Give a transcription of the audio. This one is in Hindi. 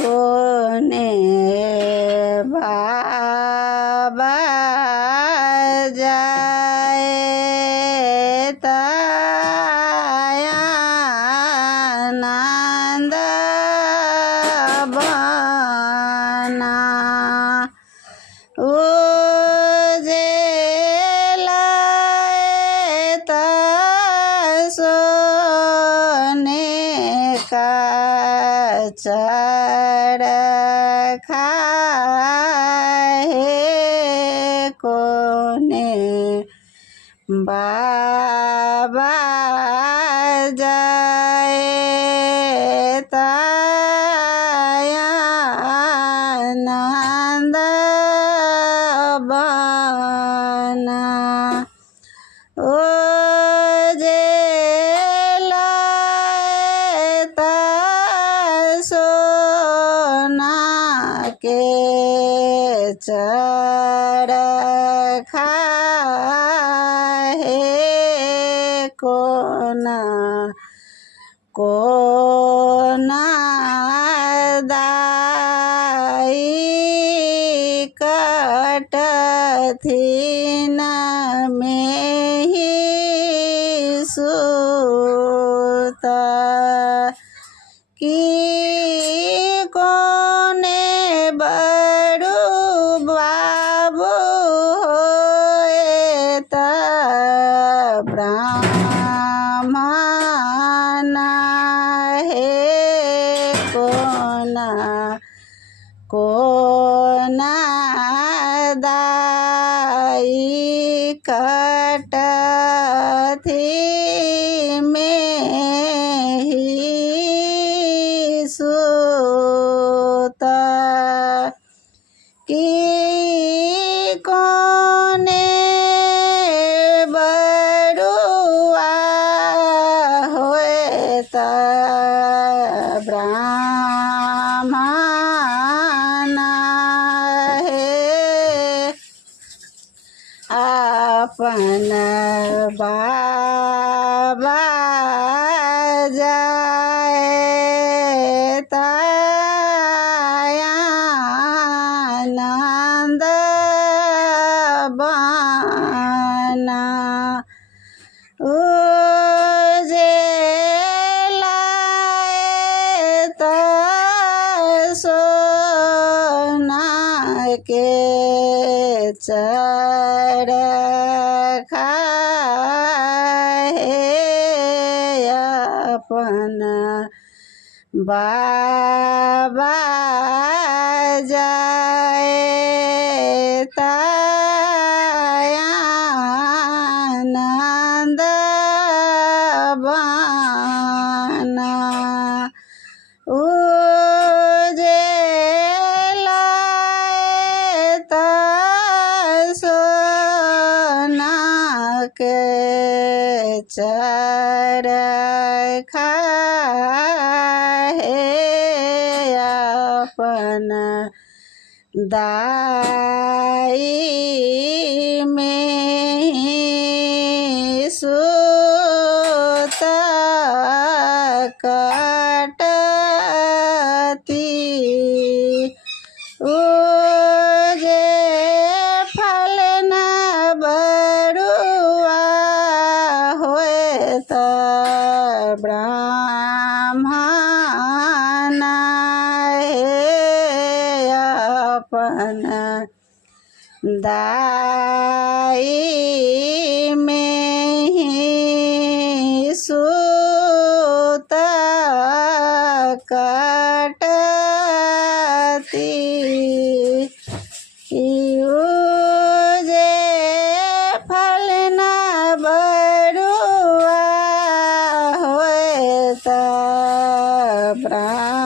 कोने बाबा जाए आनंद बना सोने का चरखा है कोने बाबा जाए आनंद बना सोना के चरखा है कोना कोना दाई कटथिन में ही सूता की कोने बड़ू बाबू होए त ब्राह्मण है कोना कोना दाई कटथी में ही सूता की कोने बड़ुआ होए त ब्राह्मण है अपन बाबा जाए आनंद बना सोना के चरखा है अपन बाबा जाए आनंद बना सोना के चरखा है अपन दाई में ही सूत कटती फल न बड़ुआ होए त ब्राह्मण है अपन दाई में ही सूत कटती फल न बड़ुआ होए त ब्राह्मण